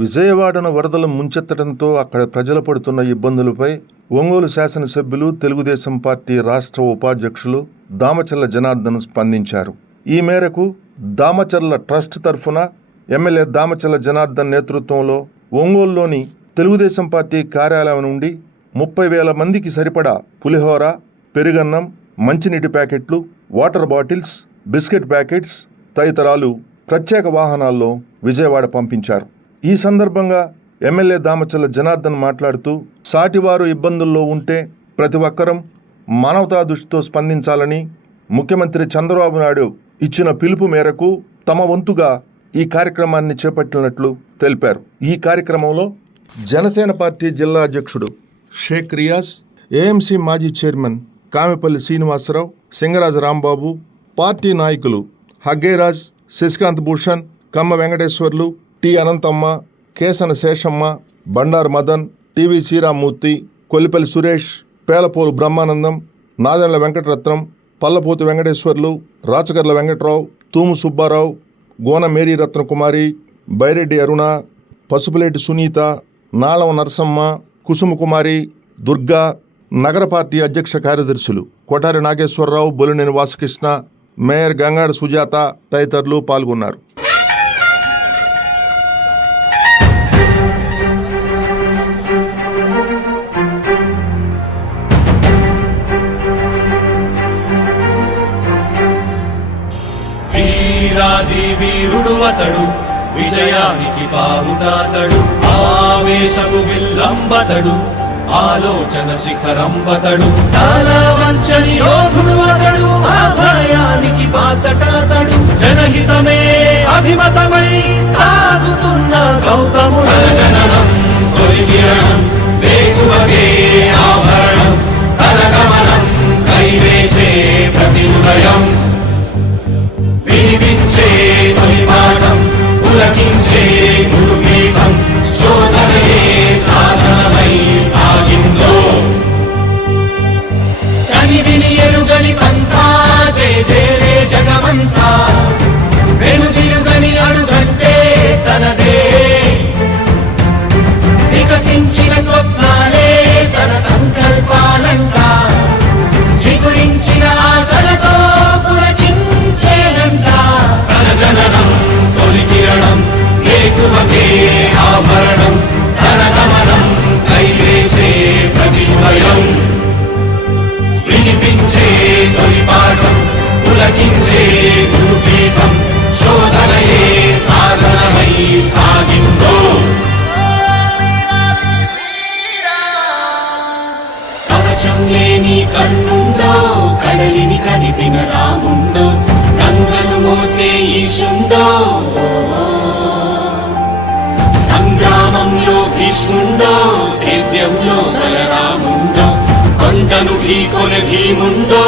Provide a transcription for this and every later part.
విజయవాడను వరదలు ముంచెత్తడంతో అక్కడ ప్రజలు పడుతున్న ఇబ్బందులపై ఒంగోలు శాసనసభ్యులు తెలుగుదేశం పార్టీ రాష్ట్ర ఉపాధ్యక్షులు దామచర్ల జనార్దన్ స్పందించారు. ఈ మేరకు దామచర్ల ట్రస్ట్ తరఫున ఎమ్మెల్యే దామచర్ల జనార్దన్ నేతృత్వంలో ఒంగోలులోని తెలుగుదేశం పార్టీ కార్యాలయం నుండి 30,000 మందికి సరిపడా పులిహోర, పెరుగన్నం, మంచినీటి ప్యాకెట్లు, వాటర్ బాటిల్స్, బిస్కెట్ ప్యాకెట్స్ తదితరాలు ప్రత్యేక వాహనాల్లో విజయవాడ పంపించారు. ఈ సందర్భంగా ఎమ్మెల్యే దామచర్ల జనార్దన్ మాట్లాడుతూ సాటివారు ఇబ్బందుల్లో ఉంటే ప్రతి ఒక్కరం మానవతా దృష్టితో స్పందించాలని, ముఖ్యమంత్రి చంద్రబాబు నాయుడు ఇచ్చిన పిలుపు మేరకు తమ వంతుగా ఈ కార్యక్రమాన్ని చేపట్టినట్లు తెలిపారు. ఈ కార్యక్రమంలో జనసేన పార్టీ జిల్లా అధ్యక్షుడు షేక్ రియాజ్, ఏఎంసీ మాజీ చైర్మన్ కామెపల్లి శ్రీనివాసరావు, సింగరాజు రాంబాబు, పార్టీ నాయకులు హగ్గేరాజ్, శశికాంత్ భూషణ్, కమ్మ వెంకటేశ్వర్లు, టి అనంతమ్మ, కేసన శేషమ్మ, బండారు మదన్, టీవీ శ్రీరామ్మూర్తి, కొల్లిపల్లి సురేష్, పేలపోలు బ్రహ్మానందం, నాదెండ్ల వెంకటరత్నం, పల్లపోతు వెంకటేశ్వర్లు, రాచగర్ల వెంకట్రావు, తూము సుబ్బారావు, గోన మేరీ రత్నకుమారి, బైరెడ్డి అరుణ, పసుపులేటి సునీత, నాళం నరసమ్మ, కుసుమకుమారి, దుర్గా, నగర పార్టీ అధ్యక్ష కార్యదర్శులు కొఠారి నాగేశ్వరరావు, బొలినేని వాసుకృష్ణ, మేయర్ గంగాడ సుజాత తదితరులు పాల్గొన్నారు. వీరాది వీరుడు అతడు, విజయానికి బావుటాతడు, ఆవేశపు విల్లంబతడు, ఆలోచన శిఖరంబతడు, కాలవంచని యోధుడు అతడు, అభయానికి బాసటాతడు, జనహితమే అభిమతమై సాగుతున్న గౌతముడు. జననం తొలికిరణం, వేకువకే ఆభరణం, తన గమనం కైవేచే ప్రతి ఉదయం, వినిపించే తొలి పాఠం, పులకించే గురుపీఠం, శోధనయే సాధనమై సాగిందో. కని విని ఎరుగని పంథా, జయ జయలే జగమంతా, వెనుదిరుగని అడుగంటే తనదే, వికసించిన స్వప్నాలే తన సంకల్పాలంట, చిగురించిన ఆశలతో పులకించేనంట. తన జననం తొలి కిరణం, వేకువకే ఆభరణం, తన గమనం కైవేచే ప్రతి ఉదయం, వినిపించే తొలి పాఠం, పులకించే గురుపీఠం, శోధనయే సాధనమై సాగిందో. కవచం లేని కన్నుండో, కడలిని కదిపిన రాముండో, గంగను మోసే ఈశుండో, సంగ్రామంలో భీష్ముండో, సేద్యంలో బలరాముండో, కొండను ఢీకొన భీముండో.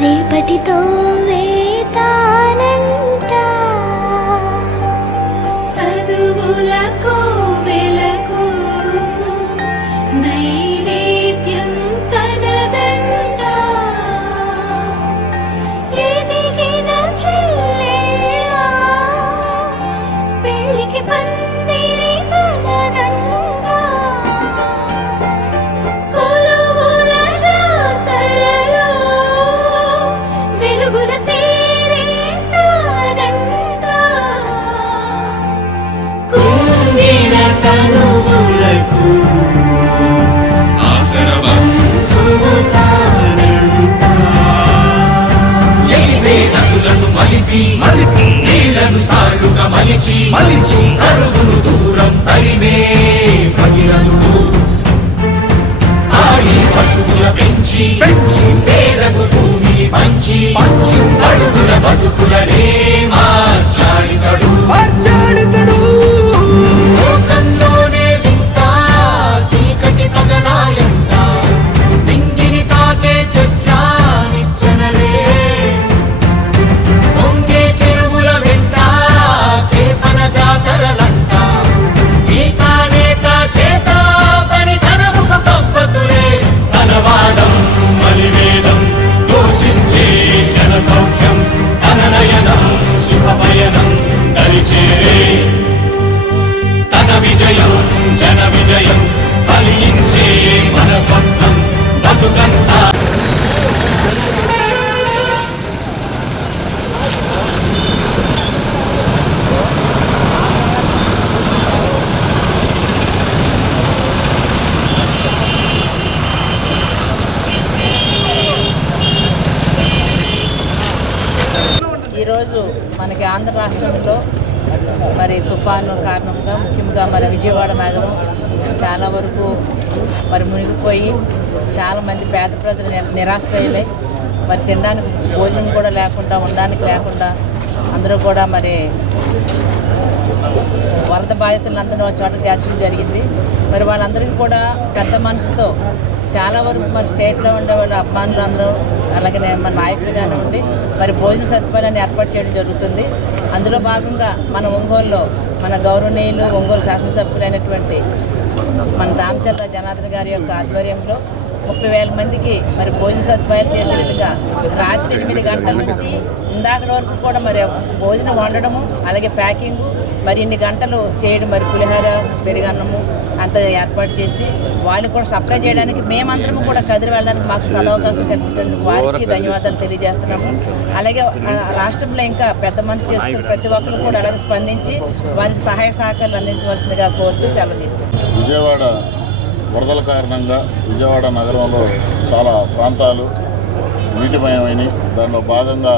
రేపటితో వేతానంట, చదువులకు వెలకు నైవేద్యం తనదంట, ఎదిగిన చెల్లెళ్ళ పెళ్ళికి పందిరి తనదంట, తనువులకు ఆసరబంధువు తానంట, ఎగిసే నదులను మలిపి నీళ్లను సాళ్లుగా మలిచి కరువును దూరం తరిమే భగీరథుడు, పెంచి పేదకు భూమిని పంచి అడుగుల బతుకులనే మార్చాడితడు లోకంలోనే వింత చీకటి పగలాయంట నింగిని తాకే చెట్ల నిచ్చనలే పొంగే చెరువుల వెంట చేపల జాతరలంట చేత పని తనముక పబ్బతులే తనవాదం మలివేదం దోషించే జన సౌఖ్యం తన నయనం శుభమయనం దరిచేరే తన విజయం జన విజయం ఫలించే మన స్వప్నం బతుకంతా ఈరోజు మనకి ఆంధ్ర రాష్ట్రంలో మరి తుఫాను కారణంగా ముఖ్యంగా మరి విజయవాడ నగరం చాలా వరకు మరి మునిగిపోయి చాలామంది పేద ప్రజలు నిరాశ్రయులై మరి తినడానికి భోజనం కూడా లేకుండా ఉండడానికి లేకుండా అందరూ కూడా మరి వరద బాధితులందరూ ఒక చోట చేర్చడం జరిగింది. మరి వాళ్ళందరికీ కూడా పెద్ద మనసుతో చాలా వరకు మరి స్టేట్లో ఉండే వాళ్ళ అభిమానులు అందరూ అలాగే మన నాయకులు కానివ్వండి మరి భోజన సదుపాయాలను ఏర్పాటు చేయడం జరుగుతుంది. అందులో భాగంగా మన ఒంగోలులో మన గౌరవనీయులు ఒంగోలు శాసనసభ్యులైనటువంటి మన దామచర్ల జనార్దన్ గారి యొక్క ఆధ్వర్యంలో 30,000 మందికి మరి భోజన సదుపాయాలు చేసే విధంగా రాత్రి 8 గంటల నుంచి ఇందాక వరకు కూడా మరి భోజనం వండడము అలాగే ప్యాకింగు మరి ఇన్ని గంటలు చేయడం మరి పులిహోర పెరుగన్నము అంత ఏర్పాటు చేసి వాళ్ళు కూడా సప్లై చేయడానికి మేమందరం కూడా కదిలి వెళ్ళడానికి మాకు సదవకాశం కల్పించేందుకు వారికి ధన్యవాదాలు తెలియజేస్తున్నాము. అలాగే రాష్ట్రంలో ఇంకా పెద్ద మనసు చేసుకుని ప్రతి ఒక్కరు కూడా అలాగే స్పందించి వారికి సహాయ సహకారాలు అందించవలసిందిగా కోరుతూ సెలవు తీసుకుంటాం. విజయవాడ వరదల కారణంగా విజయవాడ నగరంలో చాలా ప్రాంతాలు నీటిమయమైనవి. దానిలో భాగంగా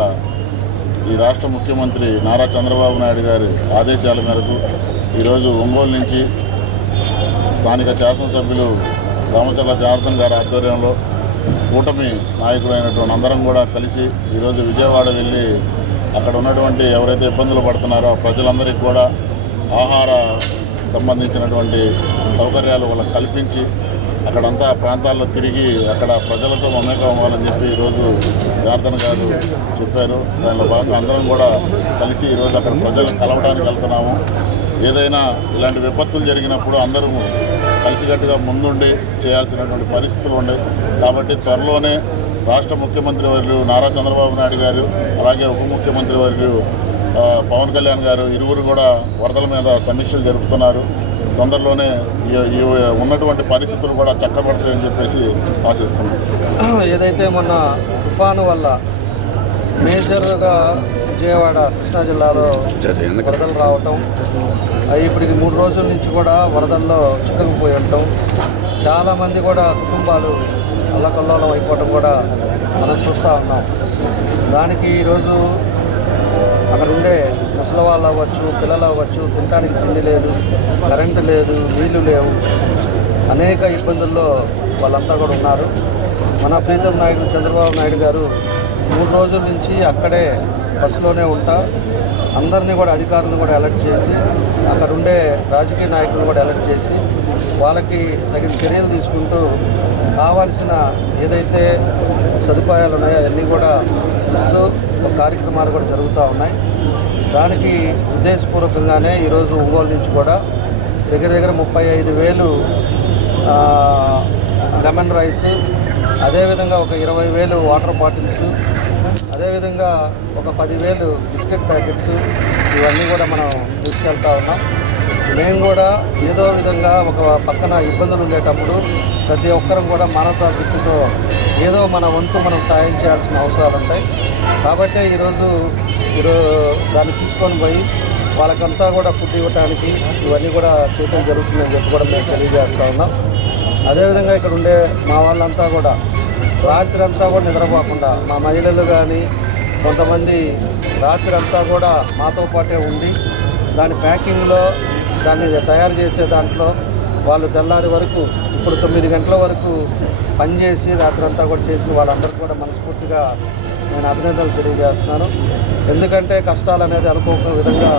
ఈ రాష్ట్ర ముఖ్యమంత్రి నారా చంద్రబాబు నాయుడు గారి ఆదేశాల మేరకు ఈరోజు ఒంగోలు నుంచి స్థానిక శాసనసభ్యులు దామచర్ల జనార్దన్ గారి ఆధ్వర్యంలో కూటమి నాయకులైనటువంటి అందరం కూడా కలిసి ఈరోజు విజయవాడ వెళ్ళి అక్కడ ఉన్నటువంటి ఎవరైతే ఇబ్బందులు పడుతున్నారో ఆ ప్రజలందరికీ కూడా ఆహార సంబంధించినటువంటి సౌకర్యాలు వాళ్ళకి కల్పించి అక్కడంతా ప్రాంతాల్లో తిరిగి అక్కడ ప్రజలతో మమేకం అవ్వాలని చెప్పి ఈరోజు జనార్దన్ గారు చెప్పారు. దానిలో భాగంగా అందరం కూడా కలిసి ఈరోజు అక్కడ ప్రజలను కలవడానికి వెళ్తున్నాము. ఏదైనా ఇలాంటి విపత్తులు జరిగినప్పుడు అందరూ కలిసికట్టుగా ముందుండి చేయాల్సినటువంటి పరిస్థితులు ఉన్నాయి. కాబట్టి త్వరలోనే రాష్ట్ర ముఖ్యమంత్రి వర్యులు నారా చంద్రబాబు నాయుడు గారు అలాగే ఉప ముఖ్యమంత్రి వర్యులు పవన్ కళ్యాణ్ గారు ఇరువురు కూడా వరదల మీద సమీక్షలు జరుపుతున్నారు. తొందరలోనే ఈ ఉన్నటువంటి పరిస్థితులు కూడా చక్కబడతాయని చెప్పేసి ఆశిస్తున్నాం. ఏదైతే మొన్న తుఫాను వల్ల మేజర్గా విజయవాడ కృష్ణా జిల్లాలో వరదలు రావటం, ఇప్పటికి 3 రోజుల నుంచి కూడా వరదల్లో చిక్కుకుపోయి ఉండటం, చాలామంది కూడా కుటుంబాలు అల్లకల్లోలం అయిపోవటం కూడా మనం చూస్తూ ఉన్నాం. దానికి ఈరోజు అక్కడ ఉండే ముసలి వాళ్ళు అవ్వచ్చు, పిల్లలు అవ్వచ్చు, తినడానికి తిండి లేదు, కరెంటు లేదు, నీళ్లు లేవు, అనేక ఇబ్బందుల్లో వాళ్ళంతా కూడా ఉన్నారు. మన ప్రీతం నాయకుడు చంద్రబాబు నాయుడు గారు 3 రోజుల నుంచి అక్కడే బస్సులోనే ఉంటా అందరినీ కూడా అధికారులను కూడా అలర్ట్ చేసి అక్కడ ఉండే రాజకీయ నాయకులను కూడా అలర్ట్ చేసి వాళ్ళకి తగిన చర్యలు తీసుకుంటూ కావాల్సిన ఏదైతే సదుపాయాలు ఉన్నాయో అవన్నీ కూడా ఇస్తూ కార్యక్రమాలు కూడా జరుగుతూ ఉన్నాయి. దానికి ఉద్దేశపూర్వకంగానే ఈరోజు ఒంగోలు నుంచి కూడా దగ్గర 35,000 లెమన్ రైస్, అదేవిధంగా ఒక 20,000 వాటర్ బాటిల్స్, అదేవిధంగా ఒక 10,000 బిస్కెట్ ప్యాకెట్స్ ఇవన్నీ కూడా మనం తీసుకెళ్తా ఉన్నాం. మేము కూడా ఏదో విధంగా ఒక పక్కన ఇబ్బందులు ఉండేటప్పుడు ప్రతి ఒక్కరం కూడా మానవతా గుర్తుతో ఏదో మన వంతు మనం సాయం చేయాల్సిన అవసరాలు ఉంటాయి. కాబట్టే ఈరోజు దాన్ని తీసుకొని పోయి వాళ్ళకంతా కూడా ఫుడ్ ఇవ్వడానికి ఇవన్నీ కూడా చేయడం జరుగుతుందని చెప్పి కూడా మేము తెలియజేస్తూ ఉన్నాం. అదేవిధంగా ఇక్కడ ఉండే మా వాళ్ళంతా కూడా రాత్రి అంతా కూడా నిద్రపోకుండా, మా మహిళలు కానీ కొంతమంది రాత్రి అంతా కూడా మాతో పాటే ఉండి దాని ప్యాకింగ్లో దాన్ని తయారు చేసే దాంట్లో వాళ్ళు తెల్లారి వరకు ఇప్పుడు 9 గంటల వరకు పనిచేసి రాత్రంతా కూడా చేసిన వాళ్ళందరికీ కూడా మనస్ఫూర్తిగా నేను అభినందనలు తెలియజేస్తున్నాను. ఎందుకంటే కష్టాలు అనేది అనుకోని విధంగా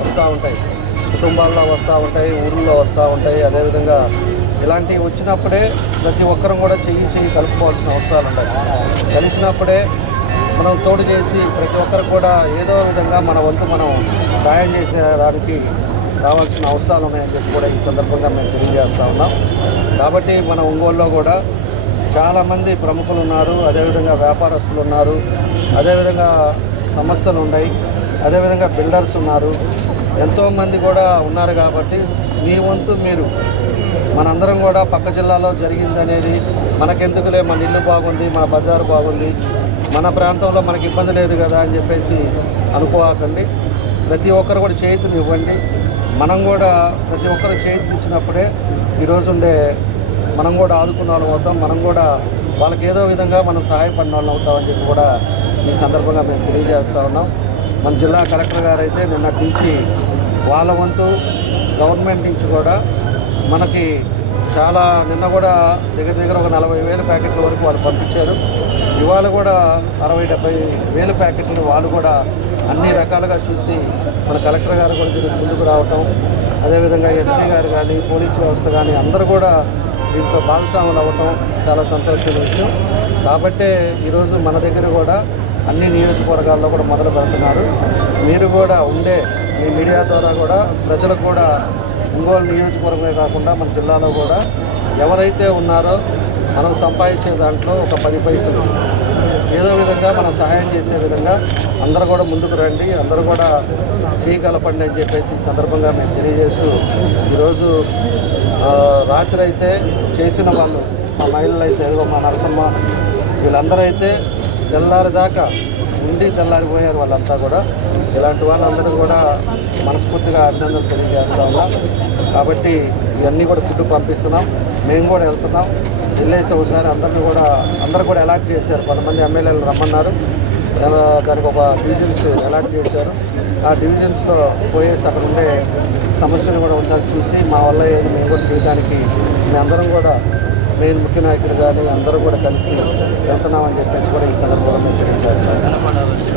వస్తూ ఉంటాయి, కుటుంబాల్లో వస్తూ ఉంటాయి, ఊళ్ళో వస్తూ ఉంటాయి. అదేవిధంగా ఇలాంటివి వచ్చినప్పుడే ప్రతి ఒక్కరం కూడా చెయ్యి కలుపుకోవాల్సిన అవసరాలు ఉంటాయి. కలిసినప్పుడే మనం తోడు చేసి ప్రతి ఒక్కరికి కూడా ఏదో విధంగా మన వంతు మనం సాయం చేసేదానికి రావాల్సిన అవసరాలు ఉన్నాయని చెప్పి కూడా ఈ సందర్భంగా మేము తెలియజేస్తూ ఉన్నాం. కాబట్టి మన ఒంగోలులో కూడా చాలామంది ప్రముఖులు ఉన్నారు, అదేవిధంగా వ్యాపారస్తులు ఉన్నారు, అదేవిధంగా సంస్థలు ఉన్నాయి, అదేవిధంగా బిల్డర్స్ ఉన్నారు, ఎంతోమంది కూడా ఉన్నారు. కాబట్టి మీ వంతు మీరు మనందరం కూడా పక్క జిల్లాలో జరిగిందనేది మనకెందుకులే, మన ఇల్లు బాగుంది, మన బజారు బాగుంది, మన ప్రాంతంలో మనకి ఇబ్బంది లేదు కదా అని చెప్పేసి అనుకోకండి. ప్రతి ఒక్కరు కూడా చేతిని ఇవ్వండి. మనం కూడా ప్రతి ఒక్కరు చేతిని ఇచ్చినప్పుడే ఈరోజు ఉండే మనం కూడా ఆదుకున్న వాళ్ళం అవుతాం, మనం కూడా వాళ్ళకి ఏదో విధంగా మనం సహాయపడిన వాళ్ళం అవుతామని చెప్పి కూడా ఈ సందర్భంగా మేము తెలియజేస్తూ ఉన్నాం. మన జిల్లా కలెక్టర్ గారు అయితే నిన్నటి నుంచి వాళ్ళ వంతు గవర్నమెంట్ నుంచి కూడా మనకి చాలా నిన్న కూడా దగ్గర ఒక 40,000 ప్యాకెట్ల వరకు వాళ్ళు పంపించారు. ఇవాళ కూడా 60-70,000 ప్యాకెట్లు వాళ్ళు కూడా అన్ని రకాలుగా చూసి మన కలెక్టర్ గారు కూడా దీనికి ముందుకు రావటం, అదేవిధంగా ఎస్పీ గారు కానీ పోలీస్ వ్యవస్థ కానీ అందరూ కూడా దీంట్లో భాగస్వాములు అవ్వటం చాలా సంతోషమైన విషయం. కాబట్టే ఈరోజు మన దగ్గర కూడా అన్ని నియోజకవర్గాల్లో కూడా మొదలు పెడుతున్నారు. మీరు కూడా ఉండే మీ మీడియా ద్వారా కూడా ప్రజలకు కూడా ఒంగోలు నియోజకవర్గమే కాకుండా మన జిల్లాలో కూడా ఎవరైతే ఉన్నారో మనం సంపాదించే దాంట్లో ఒక 10 పైసలు ఏదో విధంగా మనం సహాయం చేసే విధంగా అందరూ కూడా ముందుకు రండి, అందరూ కూడా చేయగలపండి అని చెప్పేసి ఈ సందర్భంగా మేము తెలియజేస్తూ ఈరోజు రాత్రి అయితే చేసిన వాళ్ళు మా మహిళలు అయితే మా నరసమ్మ వీళ్ళందరూ అయితే తెల్లారి దాకా ఉండి తెల్లారిపోయారు వాళ్ళంతా కూడా. ఇలాంటి వాళ్ళందరూ కూడా మనస్ఫూర్తిగా అభినందనలు తెలియజేస్తూ ఉన్నాం. కాబట్టి ఇవన్నీ కూడా ఫుడ్ పంపిస్తున్నాం, మేము కూడా వెళ్తున్నాం. వెళ్ళేసి ఒకసారి అందరూ కూడా అలాట్ చేశారు. కొంతమంది ఎమ్మెల్యేలు రమ్మన్నారు, దానికి ఒక డివిజన్స్ అలాట్ చేశారు. ఆ డివిజన్స్లో పోయేసి అక్కడ ఉండే సమస్యను కూడా ఒకసారి చూసి మా వల్ల ఏది మేము కూడా చేయడానికి మేమందరం కూడా మెయిన్ ముఖ్య నాయకులు కానీ అందరూ కూడా కలిసి వెళ్తున్నామని చెప్పేసి కూడా ఈ సందర్భంగా మేము తెలియజేస్తాం.